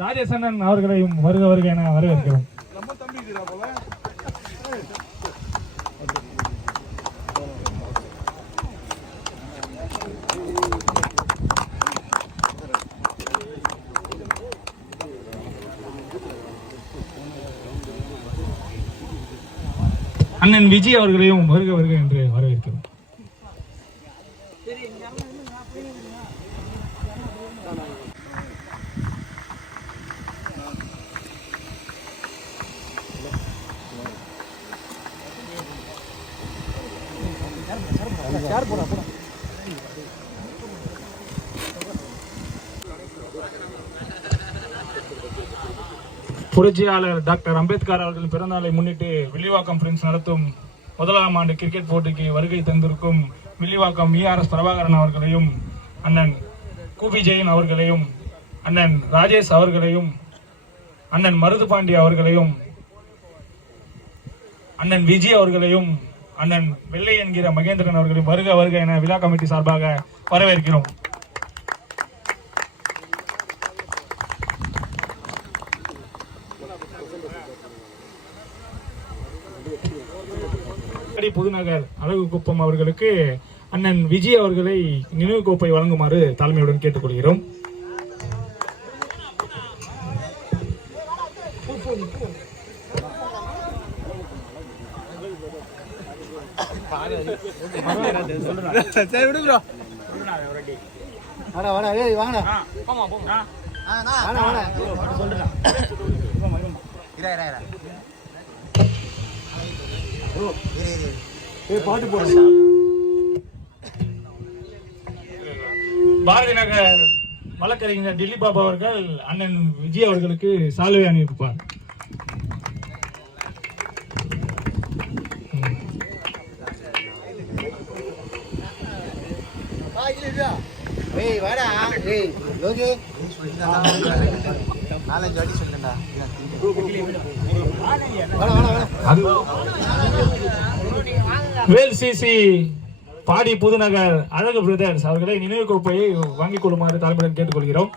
ராஜேஷ் அண்ணன் அவர்களையும் வருக வருக என வரவேற்கிறோம். அண்ணன் விஜய் அவர்களையும் வருக வருக என்று வரவேற்கிறோம். புரட்சியாளர் டாக்டர் அம்பேத்கர் அவர்களின் பிறந்தநாளை முன்னிட்டு வில்லிவாக்கம் பிரின்ஸ் நடத்தும் முதலாம் ஆண்டு கிரிக்கெட் போட்டிக்கு வருகை தந்திருக்கும் வில்லிவாக்கம் ERS பிரபாகரன் அவர்களையும், அண்ணன் கூபி ஜெயின் அவர்களையும், அண்ணன் ராஜேஷ் அவர்களையும், அண்ணன் மருதுபாண்டி அவர்களையும், அண்ணன் விஜய் அவர்களையும், அண்ணன் வெள்ளை என்கிற மகேந்திரன் அவர்களையும் வருக வருக என விழா கமிட்டி சார்பாக வரவேற்கிறோம். புதுநகர் அழகுக்குப்பம் அவர்களுக்கு அண்ணன் விஜய் அவர்களை நினைவு கோப்பை வழங்குமாறு தலைமையுடன் கேட்டுக்கொள்கிறோம். பாரதி நகர் வழக்கறிஞர் திலீப் பாபு அவர்கள் அண்ணன் விஜய் அவர்களுக்கு சால்வை அணிவிப்பார். வேல்சிசி பாடி புதுநகர் அழகு பிரதர்ஸ் அவர்களை நினைவு கோப்பையை வாங்கிக் கொள்ளுமாறு தலைமையுடன் கேட்டுக்கொள்கிறோம்.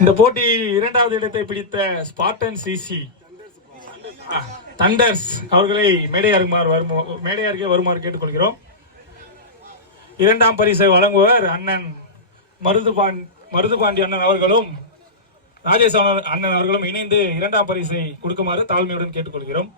இந்த போட்டியில் இரண்டாவது இடத்தை பிடித்த ஸ்பார்டன் சிசி தண்டர்ஸ் அவர்களை மேடை அருகே வருமாறு கேட்டுக்கொள்கிறோம். இரண்டாம் பரிசை வழங்குவர் அண்ணன் மருதுபாண்டி அண்ணன் அவர்களும் ராஜேஷ் அண்ணன் அவர்களும் இணைந்து இரண்டாம் பரிசை கொடுக்குமாறு தாழ்மையுடன் கேட்டுக்கொள்கிறோம்.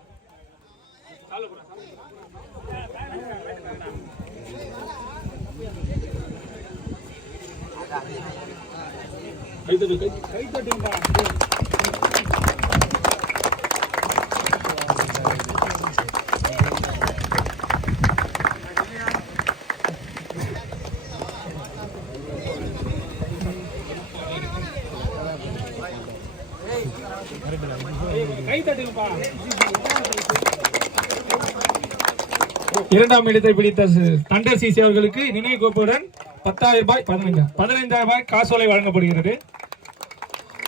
இரண்டாம் இடத்தை பிடித்த தண்டர் சிசி அவர்களுக்கு நினைவு கோப்புடன் 10,000 ரூபாய் 15,000 ரூபாய் காசோலை வழங்கப்படுகிறது.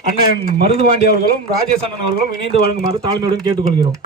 அண்ணன் மருதுபாண்டி அவர்களும் ராஜேஷ் அண்ணன் அவர்களும் இணைந்து வழங்குமாறு தாழ்மையுடன் கேட்டுக்கொள்கிறோம்.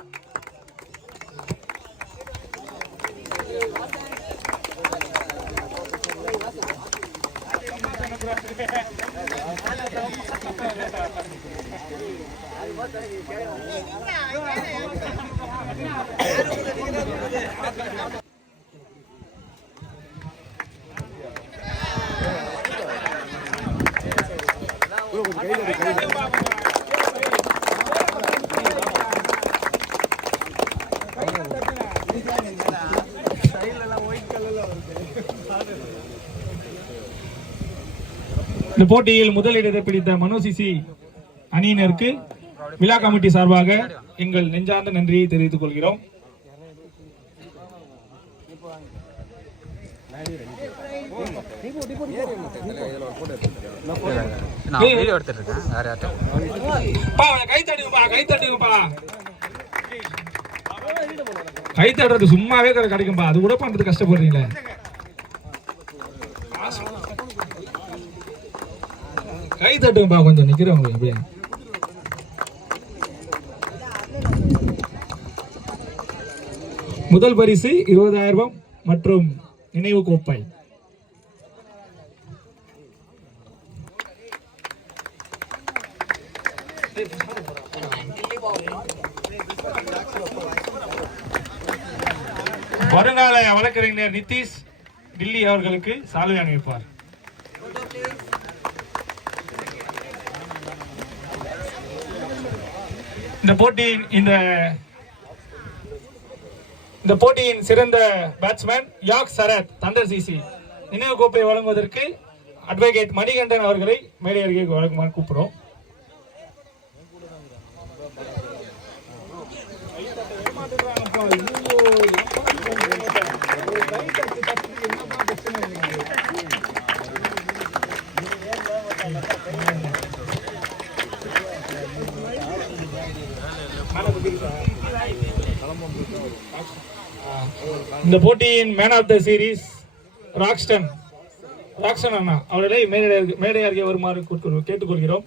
இந்த போட்டியில் முதலிடத்தை பிடித்த மனோசிசி அணியினருக்கு விழா கமிட்டி சார்பாக எங்கள் நெஞ்சார்ந்த நன்றியை தெரிவித்துக் கொள்கிறோம். கை தட்டுறது சும்மாவே கிடைக்கும்பா, அது கூட பண்றது கஷ்டப்படுறீங்களே. கை தட்டுங்கப்பா கொஞ்சம் நிக்கிறவங்க அப்படியே. முதல் பரிசு 20,000 மற்றும் நினைவு கோப்பை. வருங்கால வழக்கறிஞர் நிதிஷ் டில்லி அவர்களுக்கு சால்வை அணிவிப்பார். இந்த போட்டியின் சிறந்த பேட்ஸ்மேன் யாக் சரத் தண்டர் சிசி நினைவு கோப்பை வழங்குவதற்கு அட்வொகேட் மணிகண்டன் அவர்களை மேடை அருகே வழங்குமாறு கூப்பிடுறோம். இந்த போட்டியின் மேன் ஆஃப் த சீரீஸ் ராக்ஸ்டன் அண்ணா அவர்களை மேடை அருகே வருமாறு கேட்டுக்கொள்கிறோம்.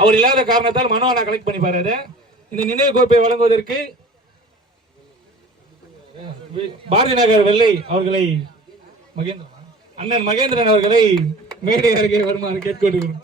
அவர் இல்லாத காரணத்தால் மனோ அண்ணா கலெக்ட் பண்ணி பாரு. இந்த நினைவு கோப்பை வழங்குவதற்கு பாரதி நகர் வெள்ளை அவர்களை அண்ணன் மகேந்திரன் அவர்களை மேடை அருகே வருமாறு கேட்டுக்கொள்கிறோம்.